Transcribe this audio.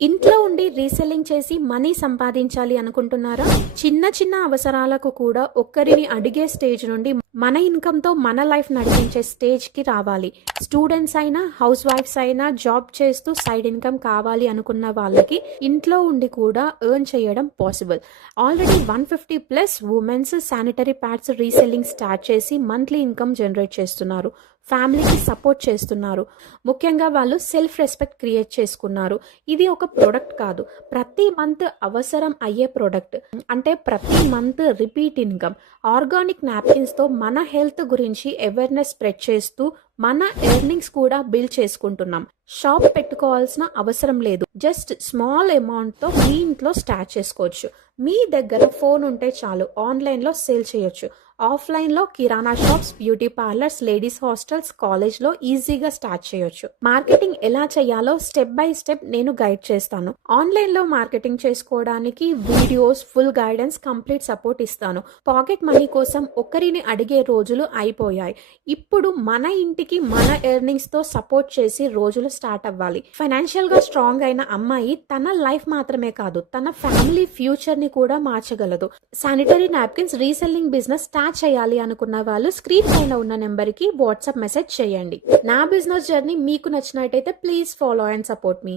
ఇంట్లో ఉండి రీసెల్లింగ్ చేసి మనీ సంపాదించాలి అనుకుంటున్నారా? చిన్న చిన్న అవసరాలకు కూడా ఒక్కరిని అడిగే స్టేజ్ నుండి మన ఇన్కమ్‌తో మన లైఫ్ నడిపించే స్టేజ్‌కి రావాలి. స్టూడెంట్స్ అయినా, హౌస్ వైఫ్స్ అయినా, జాబ్ చేస్తూ సైడ్ ఇన్కమ్ కావాలి అనుకున్న వాళ్ళకి ఇంట్లో ఉండి కూడా ఎర్న్ చేయడం possible. Already 150+ women's sanitary pads reselling start చేసి మంత్లీ ఇన్కమ్ జనరేట్ చేస్తున్నారు. ఫ్యామిలీకి సపోర్ట్ చేస్తున్నారు. ముఖ్యంగా వాళ్ళు సెల్ఫ్ రెస్పెక్ట్ క్రియేట్ చేసుకున్నారు. ఇది ఒక ప్రొడక్ట్ కాదు, ప్రతి మంత్ అవసరం అయ్యే ప్రొడక్ట్. అంటే ప్రతి మంత్ రిపీట్ ఇన్కమ్. ఆర్గానిక్ నాప్కిన్స్తో మన హెల్త్ గురించి అవేర్నెస్ స్ప్రెడ్ చేస్తూ మన ఎర్నింగ్స్ కూడా బిల్డ్ చేసుకుంటున్నాం. షాప్ పెట్టుకోవాల్సిన అవసరం లేదు. జస్ట్ స్మాల్ అమౌంట్తో మీ ఇంట్లో స్టార్ట్ చేసుకోవచ్చు. మీ దగ్గర ఫోన్ ఉంటే చాలు, ఆన్లైన్లో సేల్ చేయొచ్చు. ఆఫ్లైన్లో kirana shops, beauty parlours, ladies hostels, కాలేజ్లో ఈజీగా స్టార్ట్ చేయొచ్చు. మార్కెటింగ్ ఎలా చేయాలో స్టెప్ బై స్టెప్ నేను గైడ్ చేస్తాను. ఆన్లైన్లో మార్కెటింగ్ చేసుకోవడానికి videos, full guidance, complete support ఇస్తాను. పాకెట్ మనీ కోసం ఒకరిని అడిగే రోజులు అయిపోయాయి. ఇప్పుడు మన ఇంటికి మన ఎర్నింగ్స్తో సపోర్ట్ చేసి రోజులు స్టార్ట్ అవ్వాలి. ఫైనాన్షియల్గా స్ట్రాంగ్ అయిన అమ్మాయి తన లైఫ్ మాత్రమే కాదు, తన ఫ్యామిలీ ఫ్యూచర్ని కూడా మార్చగలదు. Sanitary napkins reselling business start చేయాలి అనుకున్న వాళ్ళు స్క్రీన్ పైన ఉన్న నెంబర్కి వాట్సాప్ మెసేజ్ చేయండి. నా బిజినెస్ జర్నీ మీకు నచ్చినట్టయితే please follow and support me.